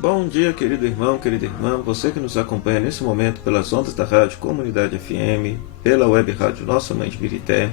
Bom dia, querido irmão, querida irmã, você que nos acompanha nesse momento pelas ondas da Rádio Comunidade FM, pela web rádio Nossa Mãe de Birité,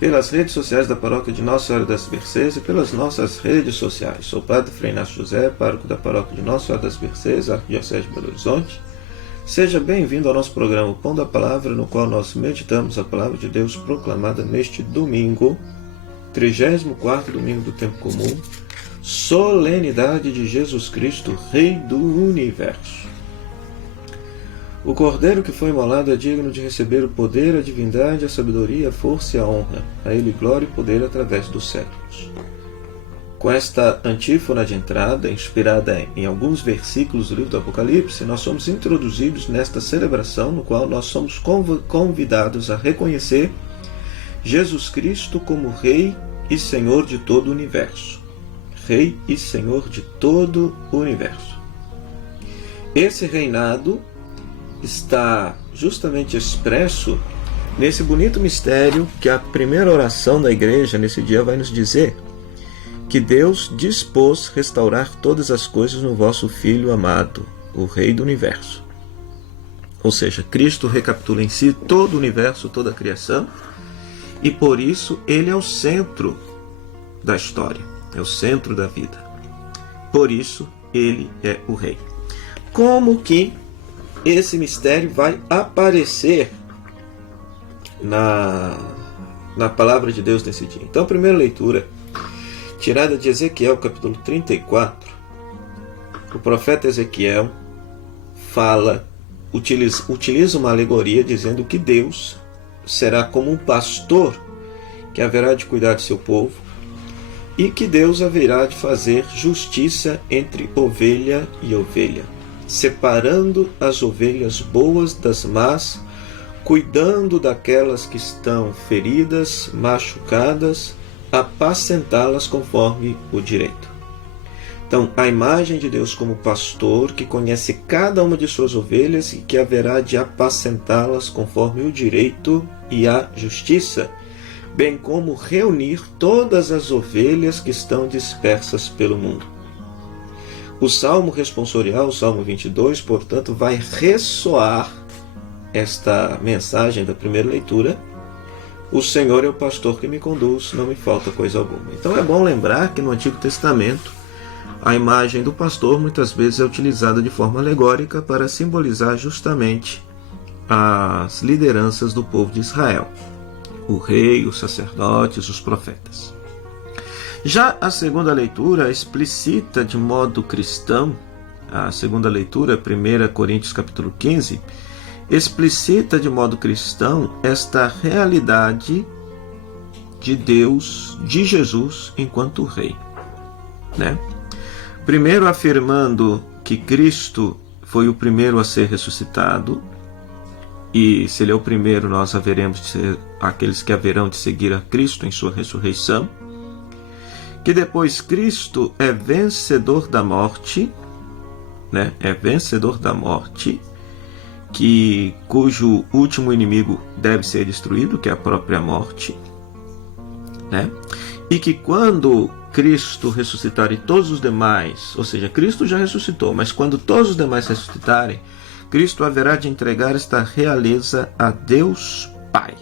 pelas redes sociais da Paróquia de Nossa Senhora das Mercês e pelas nossas redes sociais. Sou o Padre Frei Inácio José, pároco da Paróquia de Nossa Senhora das Mercês, Arquidiocese de Belo Horizonte. Seja bem-vindo ao nosso programa O Pão da Palavra, no qual nós meditamos a Palavra de Deus proclamada neste domingo, 34º domingo do Tempo Comum, solenidade de Jesus Cristo, Rei do Universo. O Cordeiro que foi imolado é digno de receber o poder, a divindade, a sabedoria, a força e a honra. A Ele glória e poder através dos séculos. Com esta antífona de entrada, inspirada em alguns versículos do livro do Apocalipse, nós somos introduzidos nesta celebração, no qual nós somos convidados a reconhecer Jesus Cristo como Rei e Senhor de todo o universo. Rei e Senhor de todo o universo. Esse reinado está justamente expresso nesse bonito mistério que a primeira oração da igreja nesse dia vai nos dizer, que Deus dispôs restaurar todas as coisas no vosso Filho amado, o Rei do universo. Ou seja, Cristo recapitula em si todo o universo, toda a criação, e por isso ele é o centro da história. É o centro da vida. Por isso, ele é o Rei. Como que esse mistério vai aparecer na palavra de Deus nesse dia? Então, a primeira leitura, tirada de Ezequiel, capítulo 34, o profeta Ezequiel utiliza uma alegoria dizendo que Deus será como um pastor que haverá de cuidar de seu povo, e que Deus haverá de fazer justiça entre ovelha e ovelha, separando as ovelhas boas das más, cuidando daquelas que estão feridas, machucadas, apacentá-las conforme o direito. Então, a imagem de Deus como pastor que conhece cada uma de suas ovelhas e que haverá de apacentá-las conforme o direito e a justiça, bem como reunir todas as ovelhas que estão dispersas pelo mundo. O Salmo responsorial, o Salmo 22, portanto, vai ressoar esta mensagem da primeira leitura. O Senhor é o pastor que me conduz, não me falta coisa alguma. Então é bom lembrar que no Antigo Testamento a imagem do pastor muitas vezes é utilizada de forma alegórica para simbolizar justamente as lideranças do povo de Israel. O rei, os sacerdotes, os profetas. Já a segunda leitura explicita de modo cristão, a segunda leitura, 1 Coríntios capítulo 15, explicita de modo cristão esta realidade de Deus, de Jesus, enquanto Rei. Primeiro afirmando que Cristo foi o primeiro a ser ressuscitado, e se ele é o primeiro, nós haveremos de ser aqueles que haverão de seguir a Cristo em sua ressurreição. Que depois Cristo é vencedor da morte, é vencedor da morte, cujo último inimigo deve ser destruído, que é a própria morte. E que quando Cristo ressuscitar e todos os demais, ou seja, Cristo já ressuscitou, mas quando todos os demais ressuscitarem, Cristo haverá de entregar esta realeza a Deus Pai,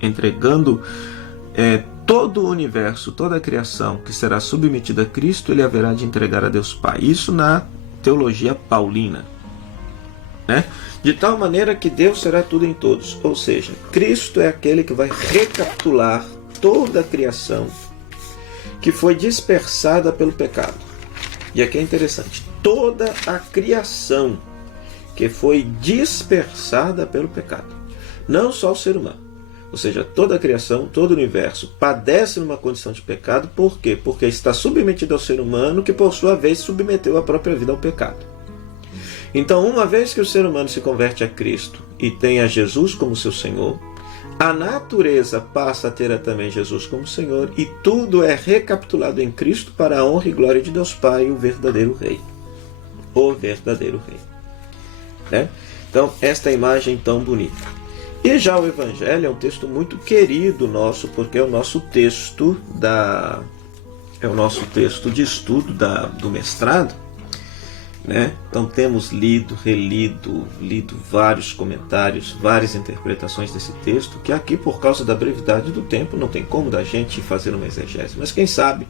entregando todo o universo, toda a criação que será submetida a Cristo, ele haverá de entregar a Deus Pai. Isso na teologia paulina, de tal maneira que Deus será tudo em todos, ou seja, Cristo é aquele que vai recapitular toda a criação que foi dispersada pelo pecado. E aqui é interessante, toda a criação que foi dispersada pelo pecado, não só o ser humano, ou seja, toda a criação, todo o universo padece numa condição de pecado. Por quê? Porque está submetido ao ser humano, que por sua vez submeteu a própria vida ao pecado. Então, uma vez que o ser humano se converte a Cristo e tem a Jesus como seu Senhor, a natureza passa a ter também Jesus como Senhor, e tudo é recapitulado em Cristo para a honra e glória de Deus Pai, o verdadeiro Rei. O verdadeiro Rei. Então, esta imagem tão bonita. E já o Evangelho é um texto muito querido nosso, porque é o nosso texto da é o nosso texto de estudo do mestrado, né? Então temos lido vários comentários, várias interpretações desse texto, que aqui, por causa da brevidade do tempo, não tem como da gente fazer uma exegese. Mas quem sabe,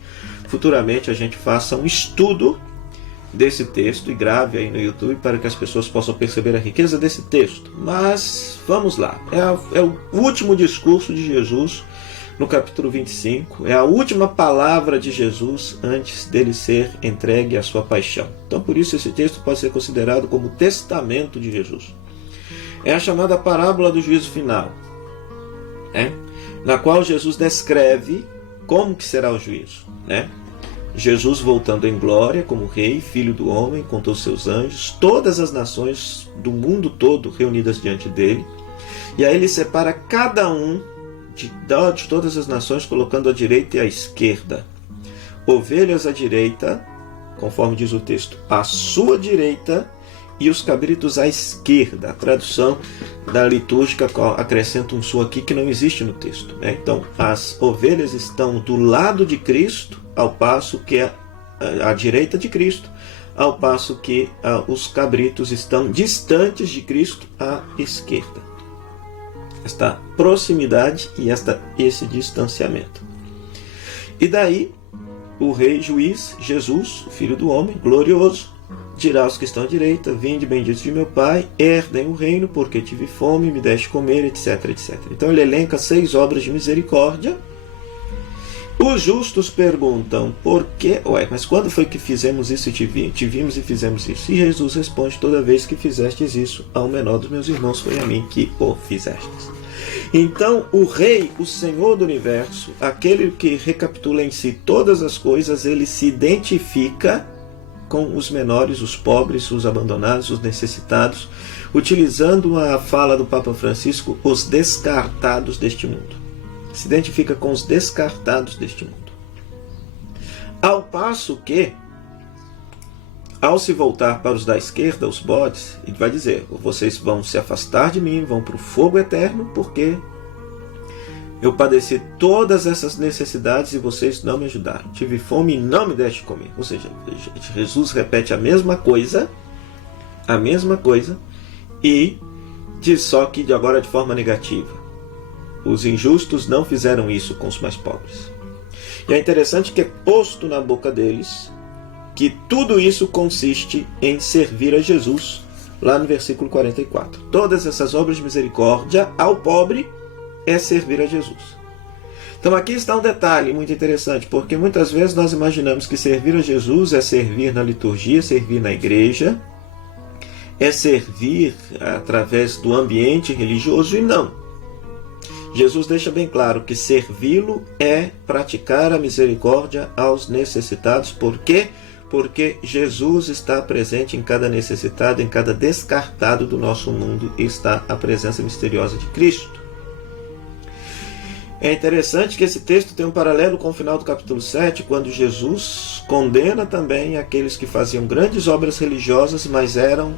futuramente a gente faça um estudo desse texto e grave aí no YouTube para que as pessoas possam perceber a riqueza desse texto. Mas vamos lá, é o último discurso de Jesus no capítulo 25, é a última palavra de Jesus antes dele ser entregue à sua paixão. Então por isso esse texto pode ser considerado como o testamento de Jesus. É a chamada parábola do juízo final, né? Na qual Jesus descreve como que será o juízo, né? Jesus voltando em glória como rei, filho do homem, com todos os seus anjos, todas as nações do mundo todo reunidas diante dele, e aí ele separa cada um de todas as nações, colocando à direita e à esquerda. Ovelhas à direita, conforme diz o texto, à sua direita, e os cabritos à esquerda. A tradução da litúrgica acrescenta um som aqui que não existe no texto, né? Então, as ovelhas estão do lado de Cristo, ao passo que à direita de Cristo, ao passo que os cabritos estão distantes de Cristo à esquerda. Esta proximidade e esse distanciamento. E daí, o rei juiz, Jesus, o Filho do Homem, glorioso, dirá aos que estão à direita: vinde benditos de meu Pai, herdem o reino, porque tive fome, me deste comer, etc, etc. Então ele elenca 6 obras de misericórdia. Os justos perguntam: por quê? Mas quando foi que fizemos isso e te vimos e fizemos isso? E Jesus responde: toda vez que fizestes isso ao menor dos meus irmãos, foi a mim que o fizestes. Então o Rei, o Senhor do Universo, aquele que recapitula em si todas as coisas, ele se identifica com os menores, os pobres, os abandonados, os necessitados, utilizando a fala do Papa Francisco, os descartados deste mundo. Se identifica com os descartados deste mundo. Ao passo que, ao se voltar para os da esquerda, os bodes, ele vai dizer: vocês vão se afastar de mim, vão para o fogo eterno, porque eu padeci todas essas necessidades e vocês não me ajudaram. Tive fome e não me deste comer. Ou seja, Jesus repete a mesma coisa, e diz só que agora de forma negativa. Os injustos não fizeram isso com os mais pobres. E é interessante que é posto na boca deles que tudo isso consiste em servir a Jesus, lá no versículo 44. Todas essas obras de misericórdia ao pobre é servir a Jesus. Então aqui está um detalhe muito interessante, porque muitas vezes nós imaginamos que servir a Jesus é servir na liturgia, servir na igreja, é servir através do ambiente religioso, e não. Jesus deixa bem claro que servi-lo é praticar a misericórdia aos necessitados. Por quê? Porque Jesus está presente em cada necessitado, em cada descartado do nosso mundo, está a presença misteriosa de Cristo. É interessante que esse texto tem um paralelo com o final do capítulo 7, quando Jesus condena também aqueles que faziam grandes obras religiosas, mas eram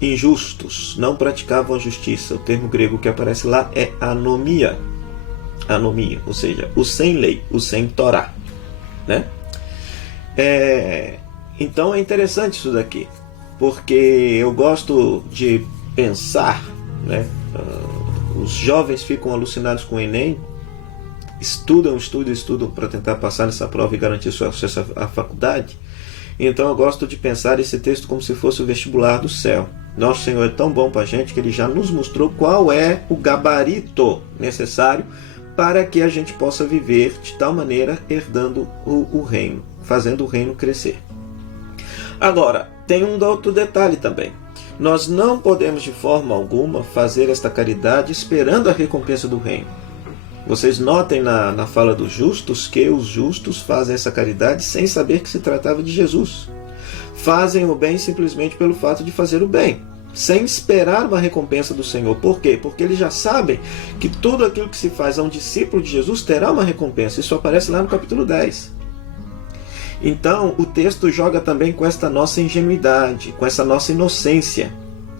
injustos, não praticavam a justiça. O termo grego que aparece lá é anomia. Anomia, ou seja, o sem lei, o sem Torá, né? Então é interessante isso daqui, porque eu gosto de pensar, né? Os jovens ficam alucinados com o Enem, estudam para tentar passar nessa prova e garantir seu acesso à faculdade. Então eu gosto de pensar esse texto como se fosse o vestibular do céu. Nosso Senhor é tão bom para a gente que Ele já nos mostrou qual é o gabarito necessário para que a gente possa viver de tal maneira, herdando o reino, fazendo o reino crescer. Agora, tem um outro detalhe também. Nós não podemos de forma alguma fazer esta caridade esperando a recompensa do reino. Vocês notem na fala dos justos que os justos fazem essa caridade sem saber que se tratava de Jesus. Fazem o bem simplesmente pelo fato de fazer o bem, sem esperar uma recompensa do Senhor. Por quê? Porque eles já sabem que tudo aquilo que se faz a um discípulo de Jesus terá uma recompensa. Isso aparece lá no capítulo 10. Então, o texto joga também com esta nossa ingenuidade, com essa nossa inocência,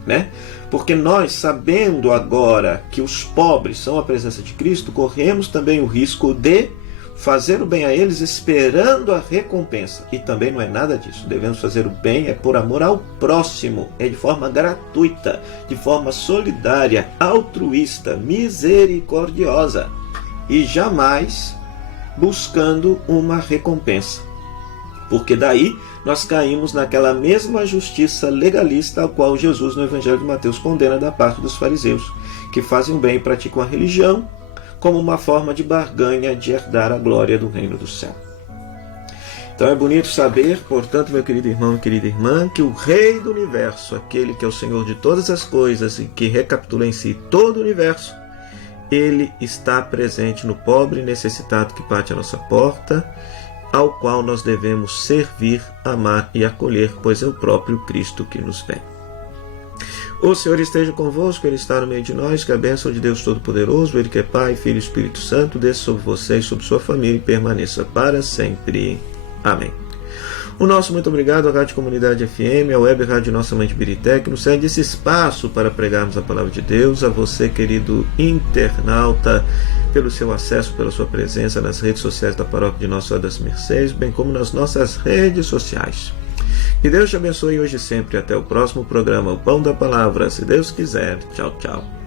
né? Porque nós, sabendo agora que os pobres são a presença de Cristo, corremos também o risco de fazer o bem a eles esperando a recompensa. E também não é nada disso. Devemos fazer o bem por amor ao próximo, de forma gratuita, de forma solidária, altruísta, misericordiosa e jamais buscando uma recompensa. Porque daí nós caímos naquela mesma justiça legalista ao qual Jesus no Evangelho de Mateus condena da parte dos fariseus, que fazem o bem e praticam a religião como uma forma de barganha de herdar a glória do reino do céu. Então é bonito saber, portanto, meu querido irmão e querida irmã, que o Rei do Universo, aquele que é o Senhor de todas as coisas e que recapitula em si todo o universo, ele está presente no pobre e necessitado que bate à nossa porta, ao qual nós devemos servir, amar e acolher, pois é o próprio Cristo que nos vem. O Senhor esteja convosco, Ele está no meio de nós, que a bênção de Deus Todo-Poderoso, Ele que é Pai, Filho e Espírito Santo, desça sobre você e sobre sua família e permaneça para sempre. Amém. O nosso muito obrigado à Rádio Comunidade FM, à Web Rádio Nossa Mãe de Birité, que nos cede esse espaço para pregarmos a Palavra de Deus, a você, querido internauta, pelo seu acesso, pela sua presença nas redes sociais da Paróquia de Nossa Senhora das Mercês, bem como nas nossas redes sociais. Que Deus te abençoe hoje e sempre. Até o próximo programa, o Pão da Palavra, se Deus quiser. Tchau, tchau.